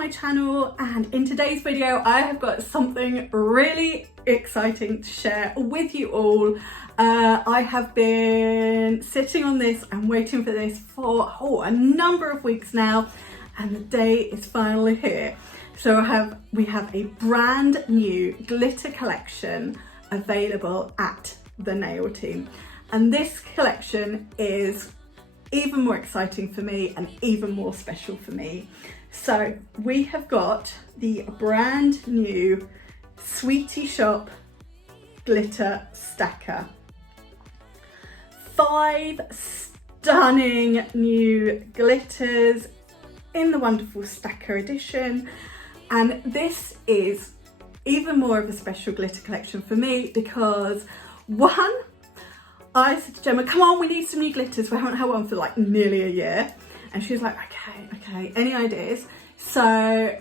my channel, and in today's video I have got something really exciting to share with you all. I have been sitting on this and waiting for this for a number of weeks now, and the day is finally here. So we have a brand new glitter collection available at the Nail Team, and this collection is even more exciting for me and even more special for me. So we have got the brand new Sweetie Shop glitter stacker. 5 stunning new glitters in the wonderful stacker edition, and this is even more of a special glitter collection for me because one, I said to Gemma, come on, we need some new glitters. We haven't had one for like nearly a year. And she was like, okay, any ideas? So I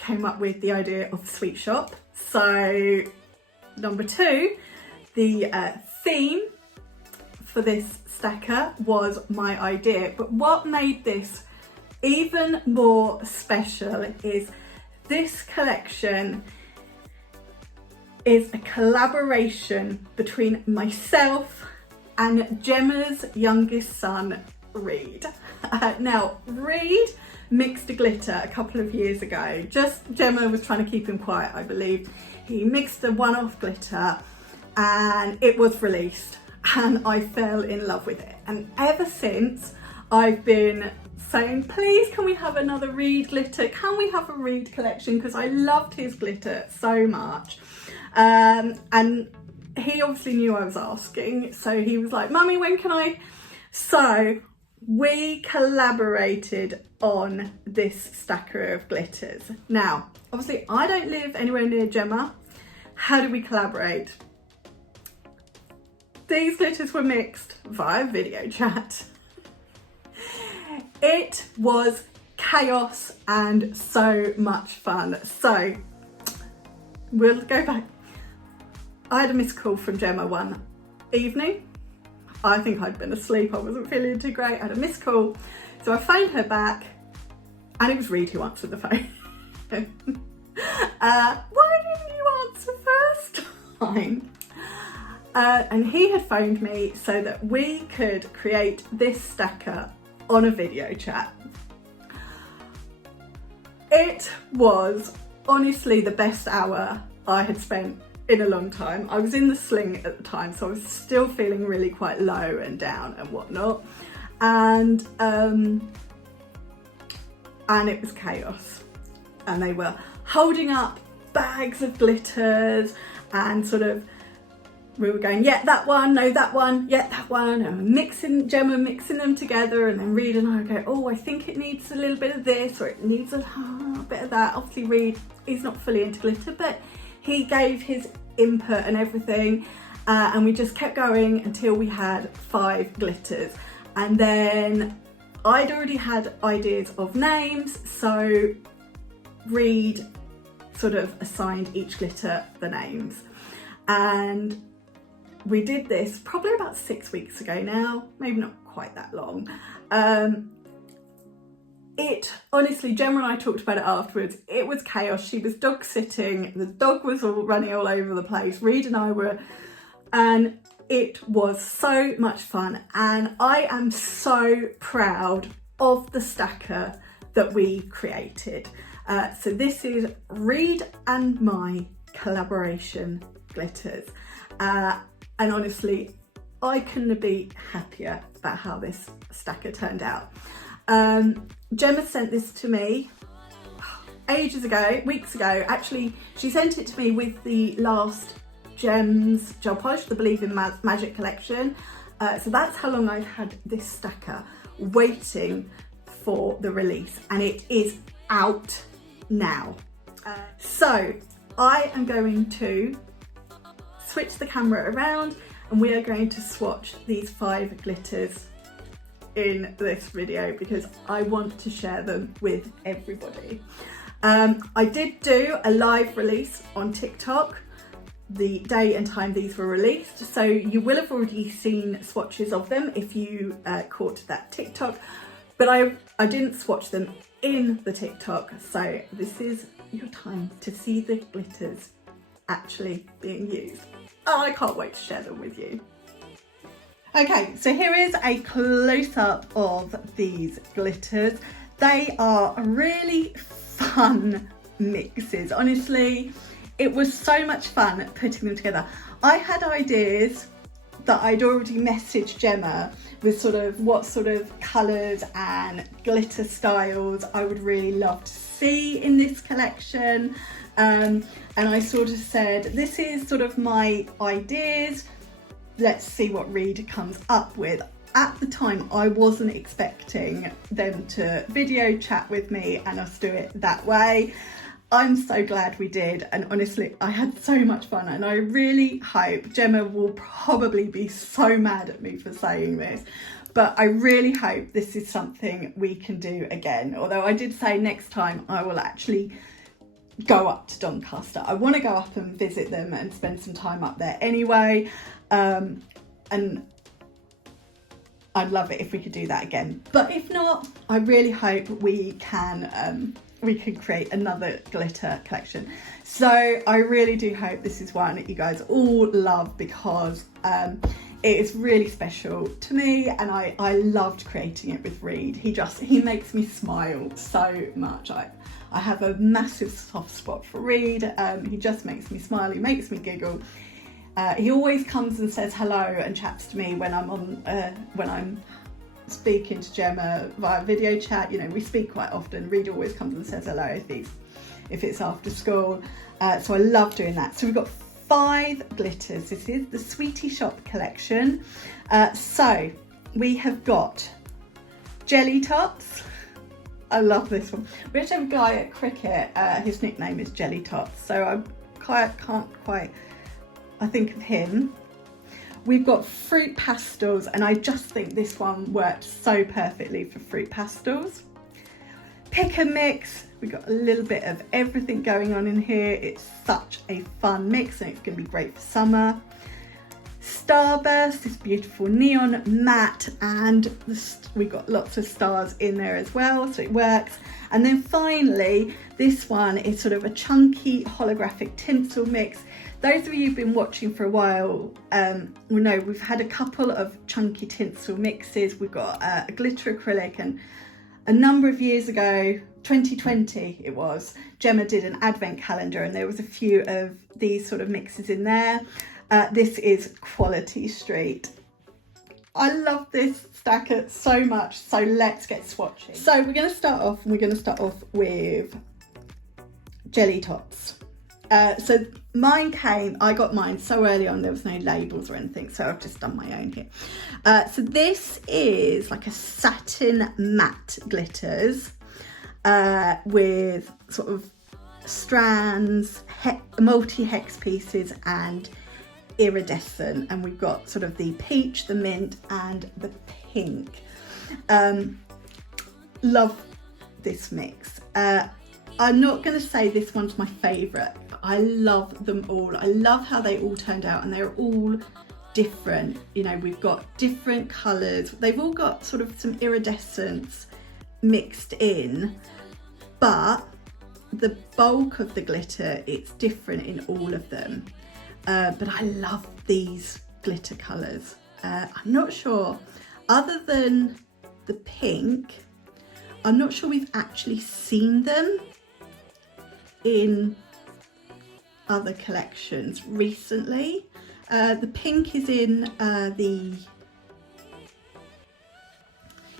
came up with the idea of Sweet Shop. So number 2, the theme for this stacker was my idea. But what made this even more special is this collection is a collaboration between myself and Gemma's youngest son, Reed. Now, Reed mixed a glitter a couple of years ago. Gemma was trying to keep him quiet, I believe. He mixed a one-off glitter and it was released, and I fell in love with it. And ever since, I've been saying, please, can we have another Reed glitter? Can we have a Reed collection? Because I loved his glitter so much. And he obviously knew I was asking, so he was like, Mummy, when can I? So we collaborated on this stacker of glitters. Now, obviously I don't live anywhere near Gemma. How did we collaborate? These glitters were mixed via video chat. It was chaos and so much fun. So we'll go back. I had a missed call from Gemma one evening. I think I'd been asleep, I wasn't feeling too great. I had a missed call. So I phoned her back and it was Reed who answered the phone. Why didn't you answer first time? And he had phoned me so that we could create this stacker on a video chat. It was honestly the best hour I had spent in a long time. I was in the sling at the time, so I was still feeling really quite low and down and whatnot, and it was chaos. And they were holding up bags of glitters and sort of, we were going, yeah, that one, no, that one, yeah, that one, and Gemma mixing them together, and then Reed and I would go, oh, I think it needs a little bit of this, or it needs a bit of that. Obviously Reed, he's not fully into glitter, but he gave his input and everything, and we just kept going until we had 5 glitters. And then I'd already had ideas of names, so Reed sort of assigned each glitter the names, and we did this probably about 6 weeks ago now, maybe not quite that long. It honestly, Gemma and I talked about it afterwards. It was chaos. She was dog sitting, the dog was all running all over the place. Reed and I were, and it was so much fun. And I am so proud of the stacker that we created. So this is Reed and my collaboration glitters. And honestly, I couldn't be happier about how this stacker turned out. Gemma sent this to me ages ago, weeks ago. Actually, she sent it to me with the last Gems gel polish, the Believe in Magic collection. So that's how long I've had this stacker waiting for the release, and it is out now. So I am going to switch the camera around and we are going to swatch these 5 glitters in this video because I want to share them with everybody. I did do a live release on TikTok the day and time these were released, so you will have already seen swatches of them if you caught that TikTok, but I didn't swatch them in the TikTok. So this is your time to see the glitters actually being used. Oh, I can't wait to share them with you. Okay, so here is a close-up of these glitters. They are really fun mixes. Honestly, it was so much fun putting them together. I had ideas that I'd already messaged Gemma with sort of what sort of colours and glitter styles I would really love to see in this collection. And I sort of said, this is sort of my ideas. Let's see what Reed comes up with. At the time, I wasn't expecting them to video chat with me and us do it that way. I'm so glad we did, and honestly, I had so much fun, and I really hope Gemma will probably be so mad at me for saying this, but I really hope this is something we can do again. Although I did say next time I will actually go up to Doncaster. I want to go up and visit them and spend some time up there anyway, and I'd love it if we could do that again. But if not, I really hope we can create another glitter collection. So I really do hope this is one that you guys all love, because it is really special to me, and I loved creating it with Reed. He makes me smile so much. I have a massive soft spot for Reed. He just makes me smile, he makes me giggle. He always comes and says hello and chats to me when I'm speaking to Gemma via video chat. You know, we speak quite often. Reed always comes and says hello if it's after school. So I love doing that. So we've got 5 glitters. This is the Sweetie Shop collection. So we have got Jelly Tots. I love this one. We actually have a guy at cricket, his nickname is Jelly Tots, so I can't quite think of him. We've got Fruit Pastels, and I just think this one worked so perfectly for Fruit Pastels. Pick and Mix, we've got a little bit of everything going on in here. It's such a fun mix, and it's going to be great for summer. Starburst, this beautiful neon matte, and we've got lots of stars in there as well, so it works. And then finally, this one is sort of a chunky holographic tinsel mix. Those of you who've been watching for a while will know we've had a couple of chunky tinsel mixes. We've got a glitter acrylic, and a number of years ago, 2020 it was, Gemma did an advent calendar, and there was a few of these sort of mixes in there. This is Quality Street. I love this stacker so much, so let's get swatching. So we're going to start off with Jelly Tots. So I got mine so early on, there was no labels or anything, so I've just done my own here. So this is like a satin matte glitters with sort of strands, multi-hex pieces and iridescent, and we've got sort of the peach, the mint and the pink. Love this mix. I'm not going to say this one's my favourite, but I love them all. I love how they all turned out, and they're all different. You know, we've got different colours. They've all got sort of some iridescence mixed in, but the bulk of the glitter, it's different in all of them. But I love these glitter colours. I'm not sure, other than the pink, I'm not sure we've actually seen them in other collections recently. The pink is in the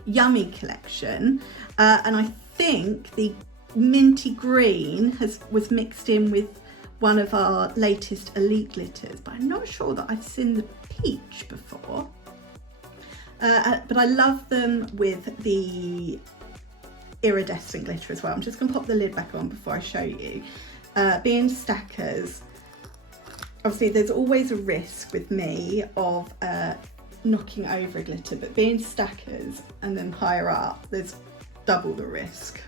Yummy collection, and I think the minty green was mixed in with one of our latest Elite glitters, but I'm not sure that I've seen the peach before. But I love them with the iridescent glitter as well. I'm just going to pop the lid back on before I show you. Being stackers, obviously there's always a risk with me of knocking over a glitter, but being stackers and then higher up, there's double the risk.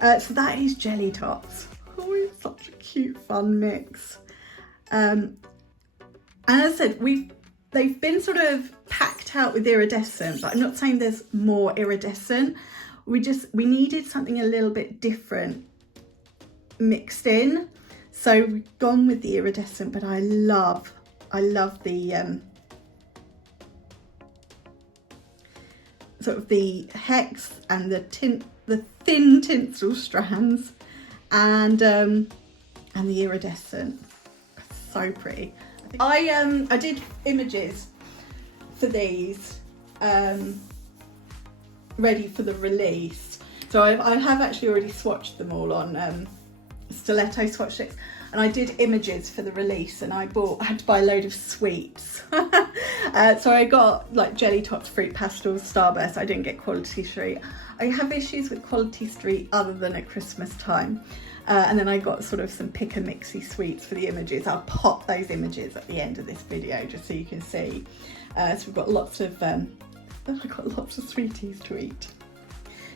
So that is Jelly Tots. Oh, it's such a cute, fun mix. And as I said, they've been sort of packed out with iridescent, but I'm not saying there's more iridescent. we needed something a little bit different mixed in. So we've gone with the iridescent, but I love the sort of the hex and the thin tinsel strands, and the iridescent. So pretty. I did images for these ready for the release, so I have actually already swatched them all on stiletto swatch sticks, and I did images for the release, and I had to buy a load of sweets. So I got like Jelly Tots, Fruit Pastels, Starburst. I didn't get Quality Street. I have issues with Quality Street other than at Christmas time. And then I got sort of some pick and mixy sweets for the images. I'll pop those images at the end of this video just so you can see. So we've got lots of sweeties to eat.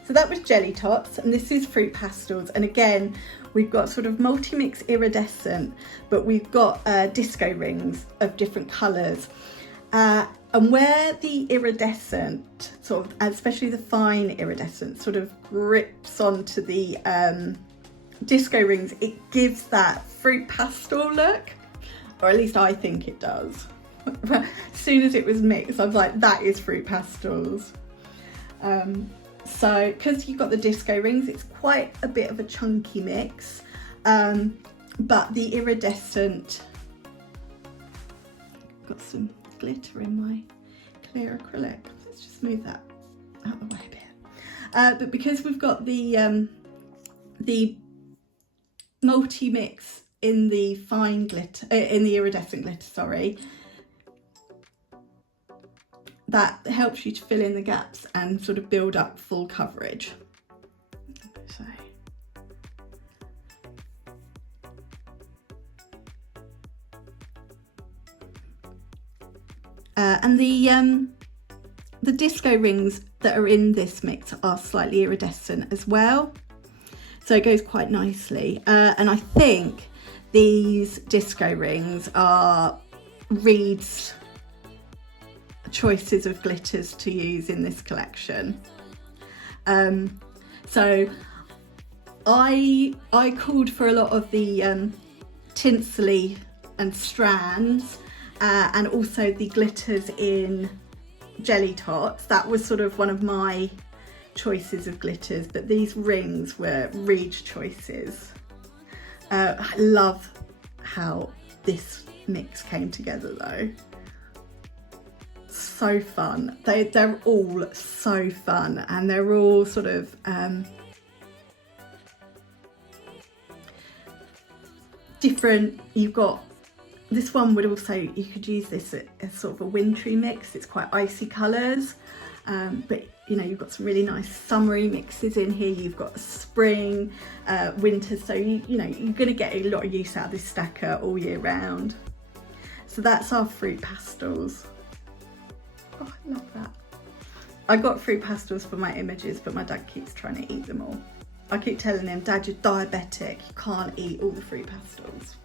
So that was Jelly Tots, and this is Fruit Pastels. And again, we've got sort of multi-mix iridescent, but we've got disco rings of different colours. And where the iridescent, sort of, especially the fine iridescent, sort of grips onto the disco rings, it gives that fruit pastel look, or at least I think it does. But as soon as it was mixed, I was like, that is Fruit Pastels. So because you've got the disco rings, it's quite a bit of a chunky mix, but the iridescent, got some glitter in my clear acrylic. Let's just move that out of the way a bit. But because we've got the multi-mix in the fine glitter, in the iridescent glitter, sorry, that helps you to fill in the gaps and sort of build up full coverage. So. And the disco rings that are in this mix are slightly iridescent as well, so it goes quite nicely. And I think these disco rings are Reed's choices of glitters to use in this collection. So I called for a lot of the tinsely and strands, and also the glitters in Jelly Tots. That was sort of one of my choices of glitters, but these rings were Reed's choices. I love how this mix came together though. So fun. They're all so fun, and they're all sort of different. You've got this one would also, you could use this as sort of a wintry mix. It's quite icy colours, but you know, you've got some really nice summery mixes in here. You've got spring, winter, so you know, you're going to get a lot of use out of this stacker all year round. So that's our Fruit Pastels. Oh, I love that. I got Fruit Pastels for my images, but my dad keeps trying to eat them all. I keep telling him, Dad, you're diabetic, you can't eat all the Fruit Pastels.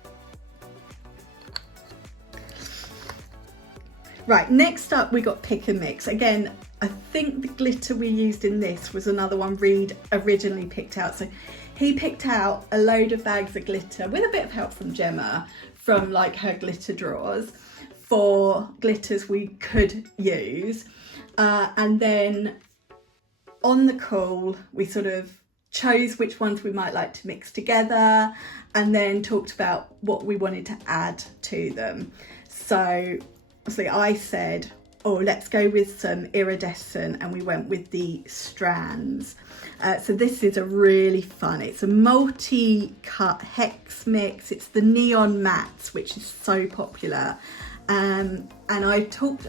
Right, next up we got Pick and Mix. Again, I think the glitter we used in this was another one Reed originally picked out. So he picked out a load of bags of glitter with a bit of help from Gemma, from like her glitter drawers, for glitters we could use. And then on the call, we sort of chose which ones we might like to mix together, and then talked about what we wanted to add to them. So obviously I said, oh, let's go with some iridescent, and we went with the strands. So this is a really fun, it's a multi-cut hex mix. It's the neon mattes, which is so popular. And I've talked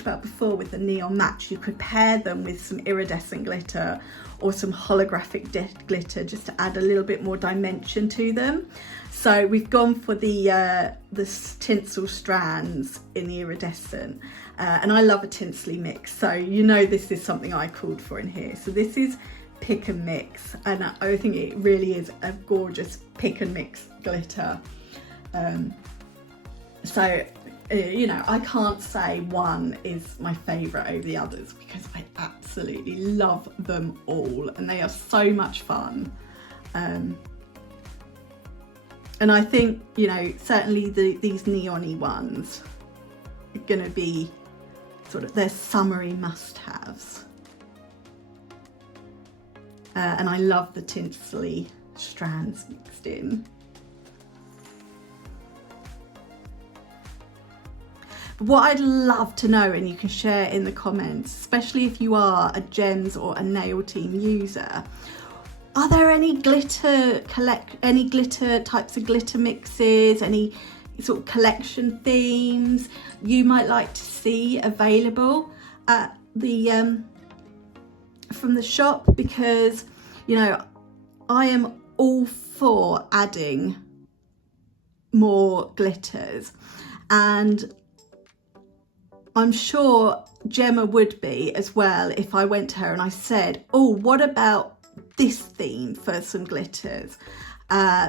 about before with the neon mattes, you could pair them with some iridescent glitter or some holographic glitter just to add a little bit more dimension to them. So we've gone for the tinsel strands in the iridescent, and I love a tinsely mix, so you know this is something I called for in here. So this is Pick and Mix, and I think it really is a gorgeous pick and mix glitter. So you know, I can't say one is my favourite over the others because I absolutely love them all and they are so much fun. And I think, you know, certainly these neon-y ones are going to be sort of their summery must-haves. And I love the tinsely strands mixed in. What I'd love to know, and you can share in the comments, especially if you are a gems or a nail team user, are there any glitter types of glitter mixes, any sort of collection themes you might like to see available at the from the shop? Because, you know, I am all for adding more glitters, and I'm sure Gemma would be as well if I went to her and I said, oh, what about this theme for some glitters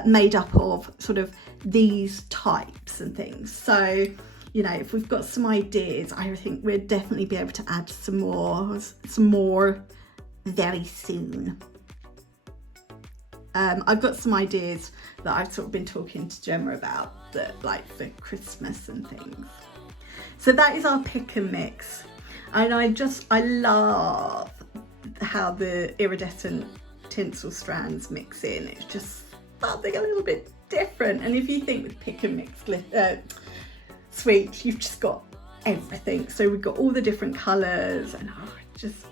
made up of sort of these types and things. So, you know, if we've got some ideas, I think we'd definitely be able to add some more very soon. I've got some ideas that I've sort of been talking to Gemma about, that like for Christmas and things. So that is our pick and mix, and I love how the iridescent tinsel strands mix in. It's just something a little bit different. And if you think with pick and mix sweets, you've just got everything. So we've got all the different colours, and it's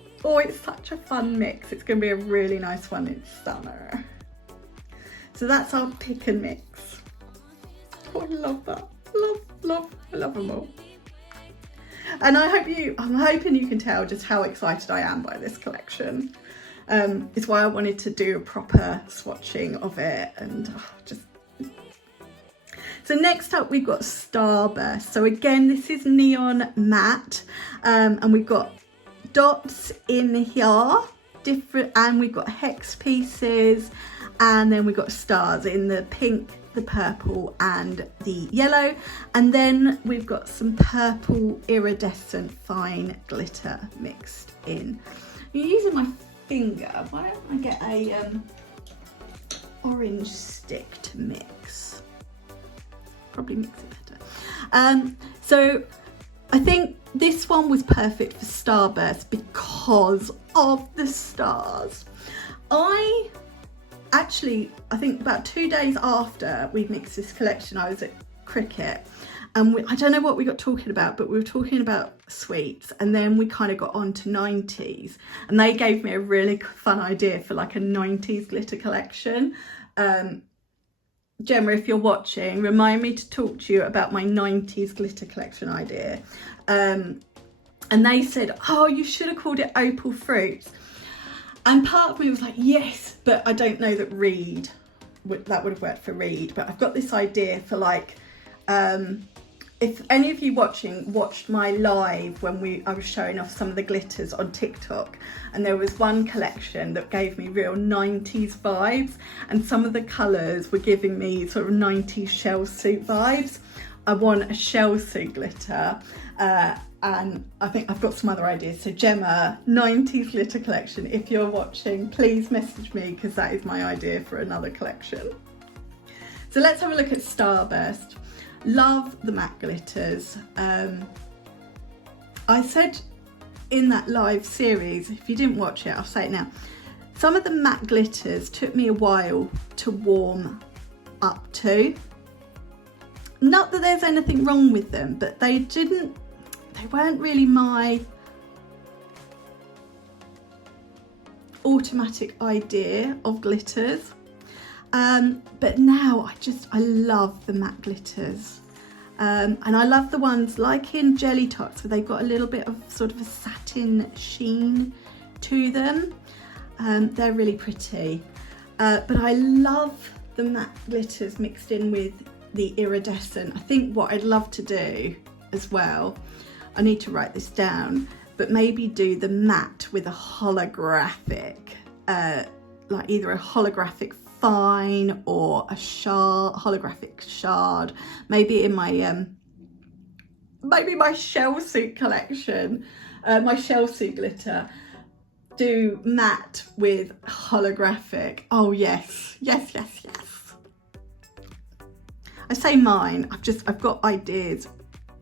such a fun mix. It's going to be a really nice one in summer. So that's our pick and mix. Oh, I love that. I love them all. And I'm hoping you can tell just how excited I am by this collection. It's why I wanted to do a proper swatching of it, and So next up we've got Starburst. So again, this is neon matte, and we've got dots in here, different, and we've got hex pieces, and then we've got stars in the pink, the purple and the yellow, and then we've got some purple iridescent fine glitter mixed in. I'm using my finger. Why don't I get a orange stick to mix? Probably mix it better. So I think this one was perfect for Starburst because of the stars. I think about 2 days after we mixed this collection, I was at cricket, and I don't know what we got talking about, but we were talking about sweets, and then we kind of got on to 90s, and they gave me a really fun idea for like a 90s glitter collection. Gemma, if you're watching, remind me to talk to you about my 90s glitter collection idea. And they said, oh, you should have called it Opal Fruits. And part of me was like, yes, but I don't know that that would have worked for Reed. But I've got this idea for like, if any of you watched my live when I was showing off some of the glitters on TikTok, and there was one collection that gave me real 90s vibes, and some of the colours were giving me sort of 90s shell suit vibes. I want a shell suit glitter, and I think I've got some other ideas. So Gemma, 90s glitter collection, if you're watching, please message me, because that is my idea for another collection. So let's have a look at Starburst. Love the matte glitters. I said in that live series, if you didn't watch it, I'll say it now, some of the matte glitters took me a while to warm up to. Not that there's anything wrong with them, but they weren't really my automatic idea of glitters. But now I love the matte glitters, and I love the ones like in Jelly Tots, where they've got a little bit of sort of a satin sheen to them. They're really pretty, but I love the matte glitters mixed in with the iridescent. I think what I'd love to do as well, I need to write this down, but maybe do the matte with a holographic, like either a holographic fine or a holographic shard, maybe in my maybe my shell suit collection, my shell suit glitter, do matte with holographic. Oh yes, yes, yes, yes. I say mine, I've got ideas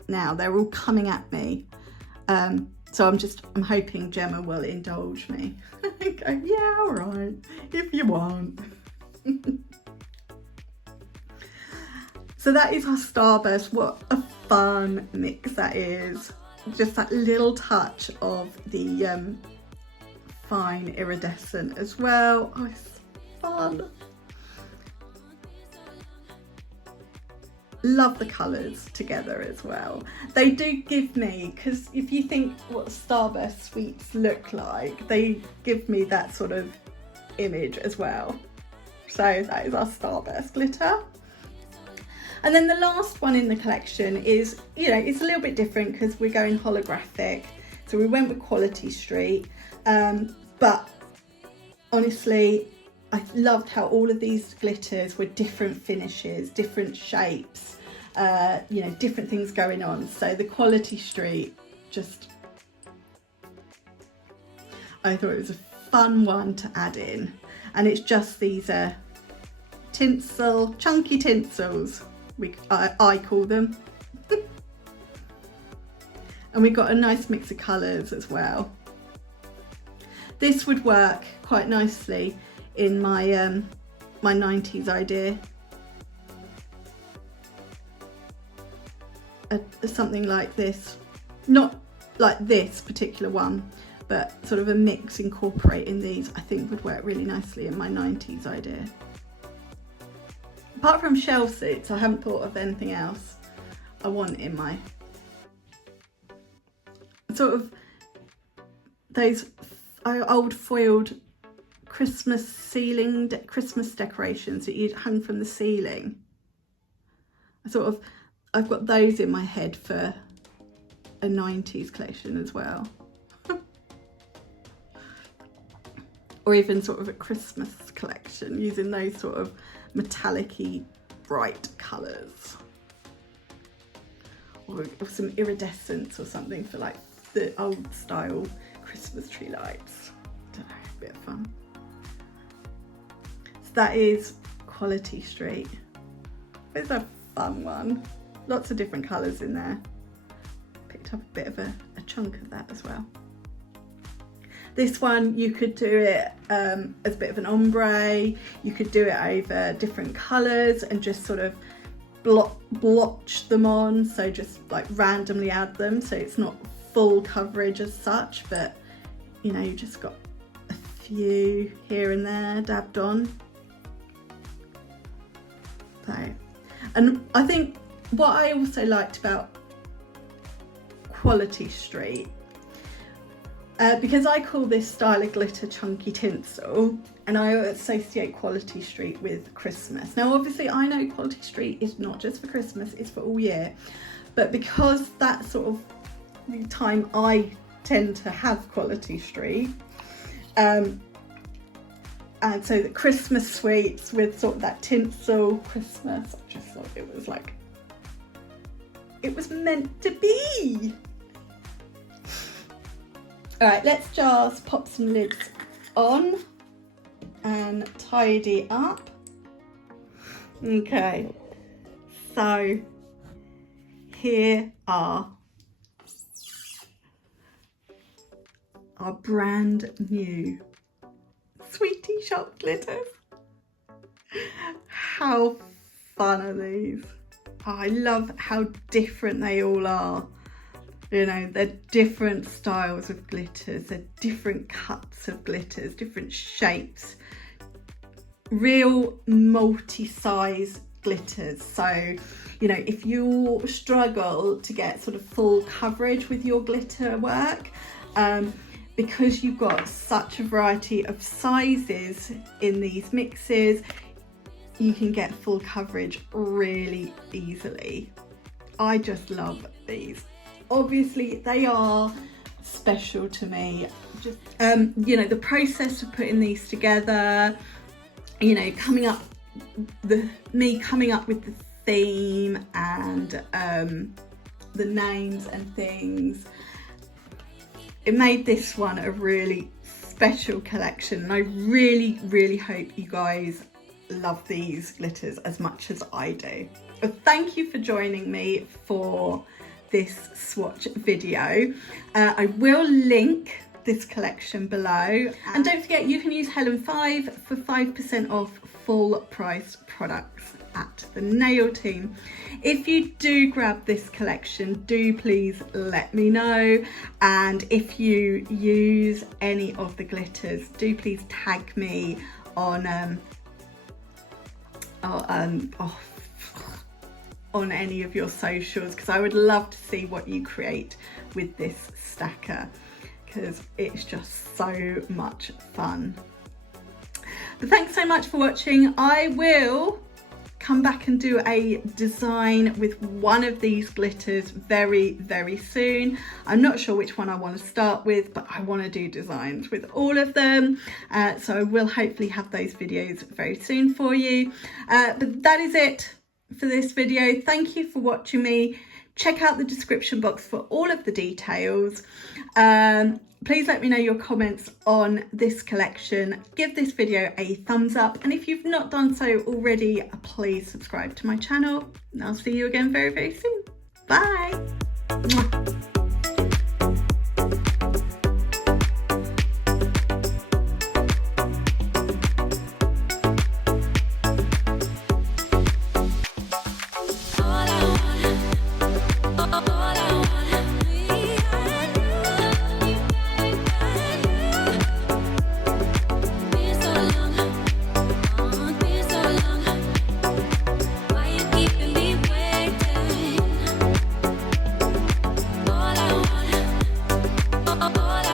now, they're all coming at me. So I'm hoping Gemma will indulge me and go, yeah, all right, if you want. So that is our Starburst. What a fun mix that is. Just that little touch of the fine iridescent as well. Oh, it's fun. Love the colours together as well. They do give me, because if you think what Starburst sweets look like, they give me that sort of image as well. So that is our Starburst glitter. And then the last one in the collection is, you know, it's a little bit different because we're going holographic. So we went with Quality Street, but honestly, I loved how all of these glitters were different finishes, different shapes, you know, different things going on. So the Quality Street, I thought it was a fun one to add in. And it's just these tinsel, chunky tinsels, I call them. And we got a nice mix of colours as well. This would work quite nicely in my my 90s idea. Something like this, not like this particular one, but sort of a mix incorporating these, I think would work really nicely in my 90s idea. Apart from shell suits, I haven't thought of anything else I want in my sort of those old foiled Christmas Christmas decorations that you'd hung from the ceiling. I've got those in my head for a 90s collection as well. Or even sort of a Christmas collection using those sort of metallic-y bright colours. Or some iridescence or something for like the old style Christmas tree lights. Don't know, a bit of fun. So that is Quality Street. It's a fun one. Lots of different colours in there. Picked up a bit of a chunk of that as well. This one, you could do it as a bit of an ombre. You could do it over different colours and just sort of blotch them on. So just like randomly add them. So it's not full coverage as such, but you know, you just got a few here and there dabbed on. So, and I think what I also liked about Quality Street, because I call this style of glitter chunky tinsel, and I associate Quality Street with Christmas. Now obviously I know Quality Street is not just for Christmas, it's for all year, but because that's sort of the time I tend to have Quality Street, and so the Christmas sweets with sort of that tinsel Christmas, I just thought it was like, it was meant to be. All right, let's just pop some lids on and tidy up. Okay, so here are our brand new Sweetie Shop glitters. How fun are these? Oh, I love how different they all are. You know, they're different styles of glitters, they're different cuts of glitters, different shapes, real multi-size glitters. So, you know, if you struggle to get sort of full coverage with your glitter work, because you've got such a variety of sizes in these mixes, you can get full coverage really easily. I just love these. Obviously they are special to me. Just you know, the process of putting these together, you know, coming up with the theme and the names and things. It made this one a really special collection, and I really hope you guys love these glitters as much as I do. Well, thank you for joining me for this swatch video. I will link this collection below, and don't forget you can use Helen 5 for 5% off full price products at the nail team. If you do grab this collection, do please let me know, and if you use any of the glitters, do please tag me on on any of your socials, because I would love to see what you create with this stacker, because it's just so much fun. But thanks so much for watching. I will come back and do a design with one of these glitters very soon. I'm not sure which one I want to start with, but I want to do designs with all of them, so I will hopefully have those videos very soon for you. But that is it for this video. Thank you for watching me. Check out the description box for all of the details. Please let me know your comments on this collection. Give this video a thumbs up, and if you've not done so already, please subscribe to my channel, and I'll see you again very soon. Bye. Mwah.